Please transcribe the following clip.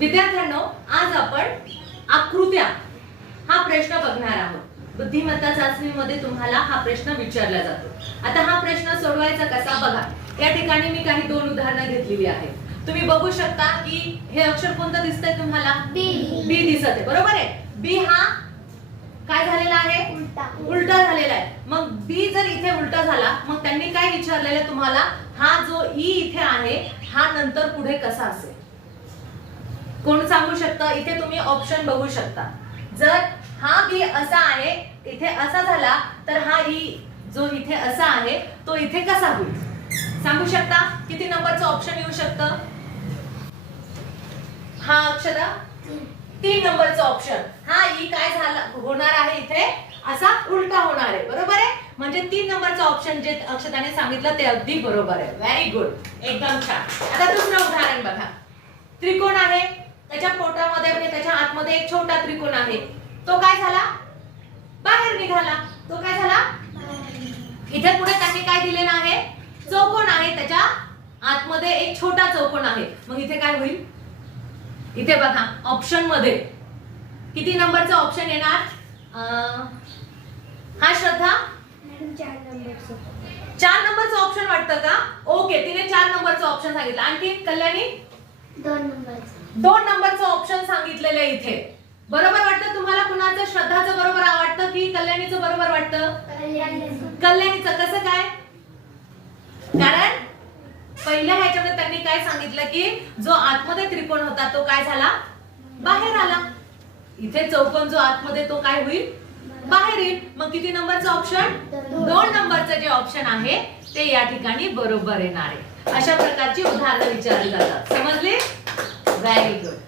विद्यार्थ्यांनो, आज आपण आकृत्या हा प्रश्न बघणार आहोत. बुद्धिमत्ता चाचणीमध्ये तुम्हाला हा प्रश्न विचारला जातो. आता हा प्रश्न सोडवायचा कसा बघा. या ठिकाणी मी काही दोन उदाहरणं घेतलेली आहेत. तुम्ही बघू शकता की हे अक्षर कोणतं दिसतंय तुम्हाला? बी दिसत आहे, बरोबर आहे. बी हा काय झालेला आहे? उलटा झालेला आहे. मग बी जर इथे उलटा झाला, मग त्यांनी काय विचारलेलं तुम्हाला? हा जो ई इथे आहे हा नंतर पुढे कसा असेल? कोण सांगू शकतं? इथे तुम्ही ऑप्शन बघू शकता. जर हा बी असा आहे इथे असा झाला, तर हा ई जो इथे असा आहे तो इथे कसा होईल? सांगू शकता? किती नंबरचं ऑप्शन येऊ शकतं? हा अक्षरा 3 नंबरचं ऑप्शन. हा ई काय झाला होणार आहे इथे असा उलटा होणार आहे, बरोबर आहे. म्हणजे 3 नंबरचं ऑप्शन जे अक्षताने सांगितलं ते अगदी बरोबर आहे. व्हेरी गुड, एकदम छान. आता दुसरं उदाहरण बघा. त्रिकोण आहे, त्याच्या पोटामध्ये म्हणजे त्याच्या आतमध्ये एक छोटा त्रिकोण आहे. तो काय झाला? बाहेर निघाला. तो काय झाला? इथे पुढे त्यांनी काय दिलेलं आहे? चौकोन आहे, त्याच्या आतमध्ये एक छोटा चौकोन आहे. मग इथे काय होईल? इथे बघा ऑप्शन मध्ये किती नंबरचं ऑप्शन येणार? हा श्रद्धा 4 नंबरचं ऑप्शन वाटतं का? ओके, तिने 4 नंबरचं ऑप्शन सांगितलं. आणखी कल्याणी 2 नंबरचं ऑप्शन सांगितलेलं आहे इथे. बरोबर वाटतं तुम्हाला? कुणाचं? श्रद्धाचं बरोबर वाटतं की कल्याणीचं बरोबर वाटतं? कल्याणीचं. कसं काय? कारण पहिल्या ह्याच्यामध्ये त्यांनी काय सांगितलं की जो आतमध्ये त्रिकोण होता तो काय झाला? बाहेर आला. इथे चौकोन जो आतमध्ये तो काय होईल? बाहेर येईल. मग किती नंबरचं ऑप्शन? 2 नंबरचं जे ऑप्शन आहे ते या ठिकाणी बरोबर येणार आहे. अशा प्रकारची उदाहरणं विचारली जातात. समजले? Very good.